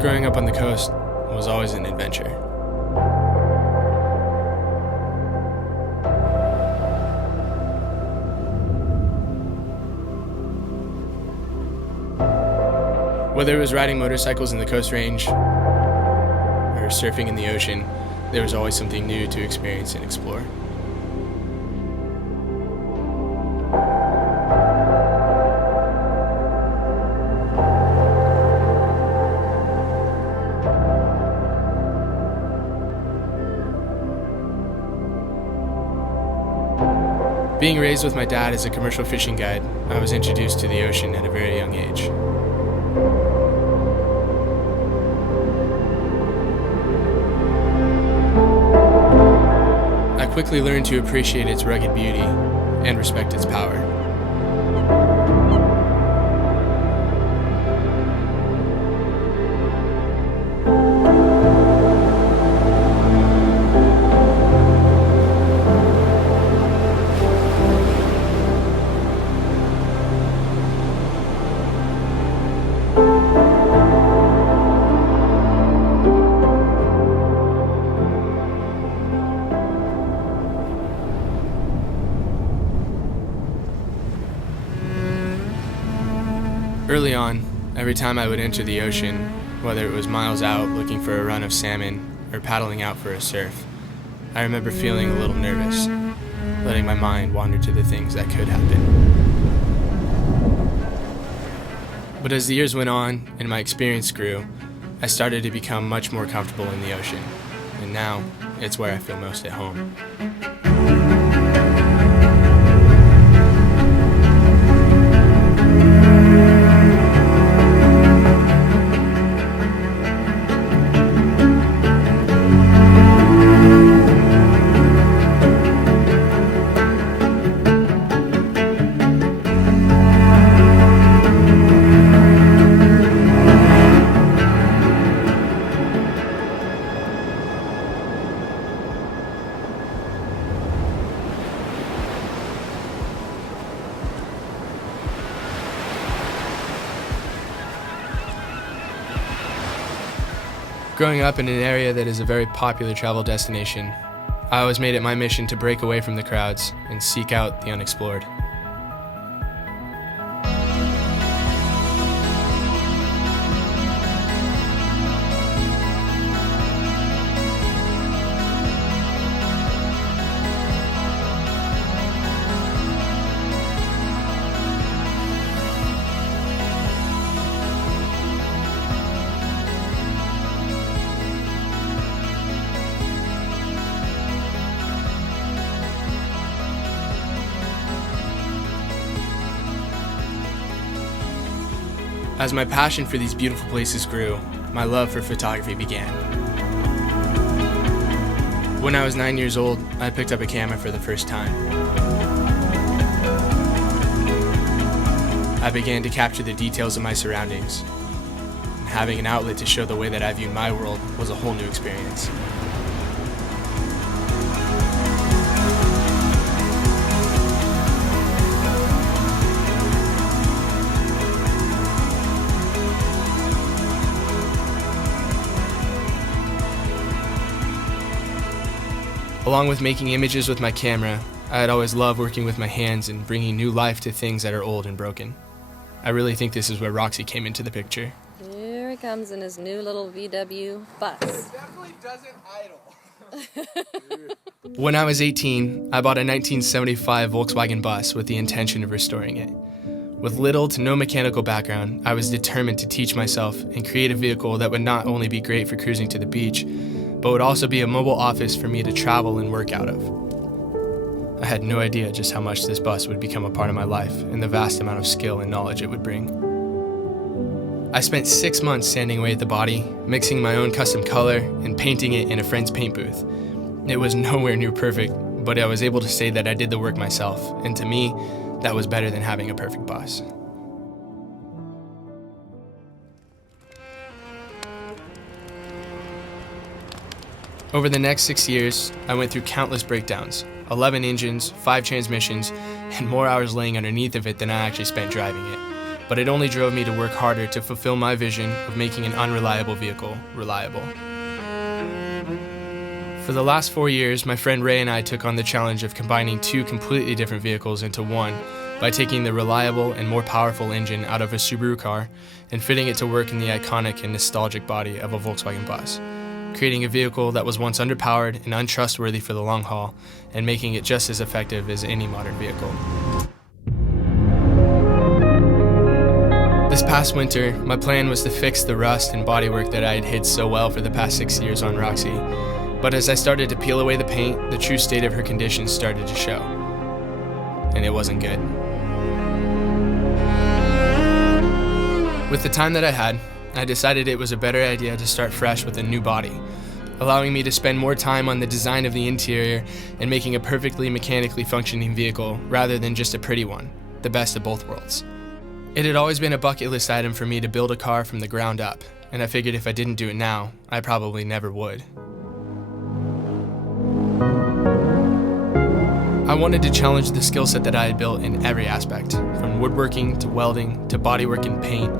Growing up on the coast was always an adventure. Whether it was riding motorcycles in the Coast Range or surfing in the ocean, there was always something new to experience and explore. Being raised with my dad as a commercial fishing guide, I was introduced to the ocean at a very young age. I quickly learned to appreciate its rugged beauty and respect its power. Early on, every time I would enter the ocean, whether it was miles out looking for a run of salmon or paddling out for a surf, I remember feeling a little nervous, letting my mind wander to the things that could happen. But as the years went on and my experience grew, I started to become much more comfortable in the ocean, and now it's where I feel most at home. Growing up in an area that is a very popular travel destination, I always made it my mission to break away from the crowds and seek out the unexplored. As my passion for these beautiful places grew, my love for photography began. When I was 9 years old, I picked up a camera for the first time. I began to capture the details of my surroundings. And having an outlet to show the way that I viewed my world was a whole new experience. Along with making images with my camera, I had always loved working with my hands and bringing new life to things that are old and broken. I really think this is where Roxy came into the picture. Here he comes in his new little VW bus. It definitely doesn't idle. When I was 18, I bought a 1975 Volkswagen bus with the intention of restoring it. With little to no mechanical background, I was determined to teach myself and create a vehicle that would not only be great for cruising to the beach, but would also be a mobile office for me to travel and work out of. I had no idea just how much this bus would become a part of my life and the vast amount of skill and knowledge it would bring. I spent 6 months sanding away at the body, mixing my own custom color, and painting it in a friend's paint booth. It was nowhere near perfect, but I was able to say that I did the work myself, and to me, that was better than having a perfect bus. Over the next 6 years, I went through countless breakdowns, 11 engines, 5 transmissions, and more hours laying underneath of it than I actually spent driving it. but it only drove me to work harder to fulfill my vision of making an unreliable vehicle reliable. For the last 4 years, my friend Ray and I took on the challenge of combining two completely different vehicles into one by taking the reliable and more powerful engine out of a Subaru car and fitting it to work in the iconic and nostalgic body of a Volkswagen bus, creating a vehicle that was once underpowered and untrustworthy for the long haul, and making it just as effective as any modern vehicle. This past winter, my plan was to fix the rust and bodywork that I had hid so well for the past 6 years on Roxy. But as I started to peel away the paint, the true state of her condition started to show. And it wasn't good. With the time that I had, I decided it was a better idea to start fresh with a new body, allowing me to spend more time on the design of the interior and making a perfectly mechanically functioning vehicle rather than just a pretty one, the best of both worlds. It had always been a bucket list item for me to build a car from the ground up, and I figured if I didn't do it now, I probably never would. I wanted to challenge the skill set that I had built in every aspect, from woodworking to welding to bodywork and paint,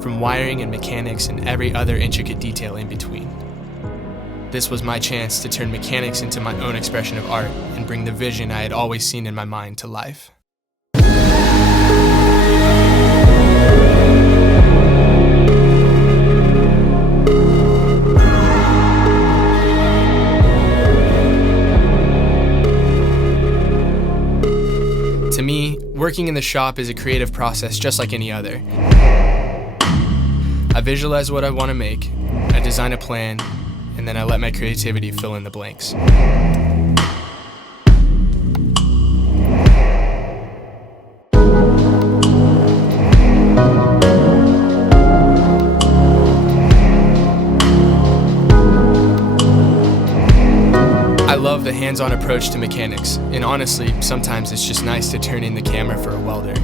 from wiring and mechanics and every other intricate detail in between. This was my chance to turn mechanics into my own expression of art and bring the vision I had always seen in my mind to life. To me, working in the shop is a creative process just like any other. I visualize what I want to make, I design a plan, and then I let my creativity fill in the blanks. I love the hands-on approach to mechanics, and honestly, sometimes it's just nice to turn in the camera for a welder.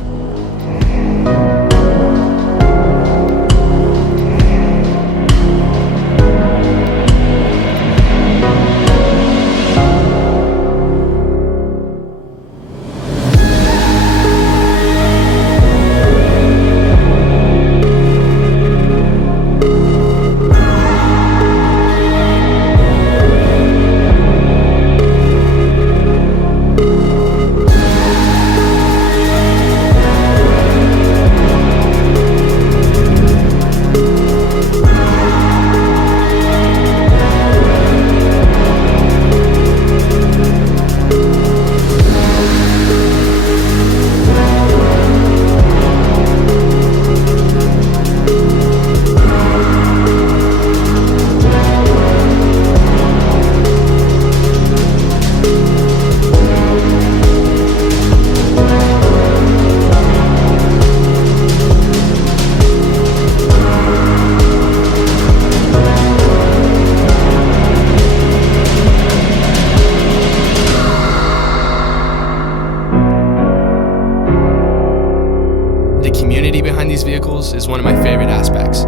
The community behind these vehicles is one of my favorite aspects.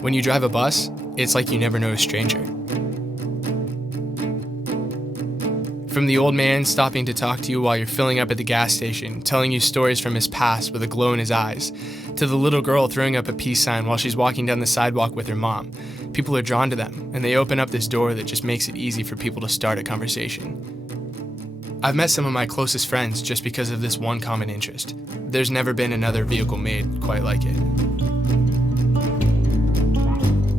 When you drive a bus, it's like you never know a stranger. From the old man stopping to talk to you while you're filling up at the gas station, telling you stories from his past with a glow in his eyes, to the little girl throwing up a peace sign while she's walking down the sidewalk with her mom. People are drawn to them, and they open up this door that just makes it easy for people to start a conversation. I've met some of my closest friends just because of this one common interest. There's never been another vehicle made quite like it.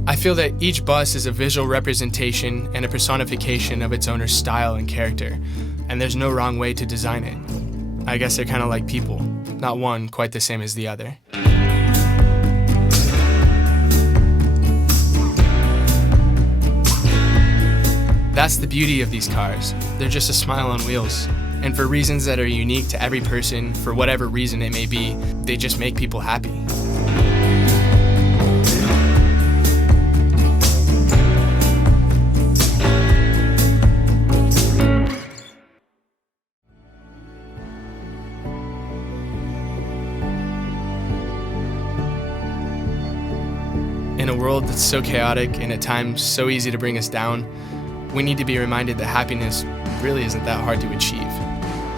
I feel that each bus is a visual representation and a personification of its owner's style and character, and there's no wrong way to design it. I guess they're kind of like people, not one quite the same as the other. That's the beauty of these cars. They're just a smile on wheels. And for reasons that are unique to every person, for whatever reason it may be, they just make people happy. In a world that's so chaotic and at times so easy to bring us down, we need to be reminded that happiness really isn't that hard to achieve.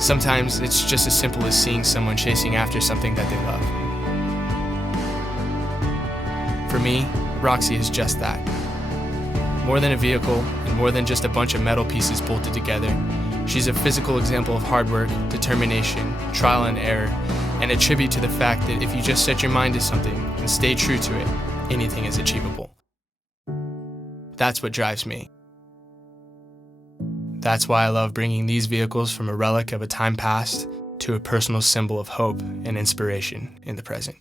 Sometimes it's just as simple as seeing someone chasing after something that they love. For me, Roxy is just that. More than a vehicle and more than just a bunch of metal pieces bolted together, she's a physical example of hard work, determination, trial and error, and a tribute to the fact that if you just set your mind to something and stay true to it, anything is achievable. That's what drives me. That's why I love bringing these vehicles from a relic of a time past to a personal symbol of hope and inspiration in the present.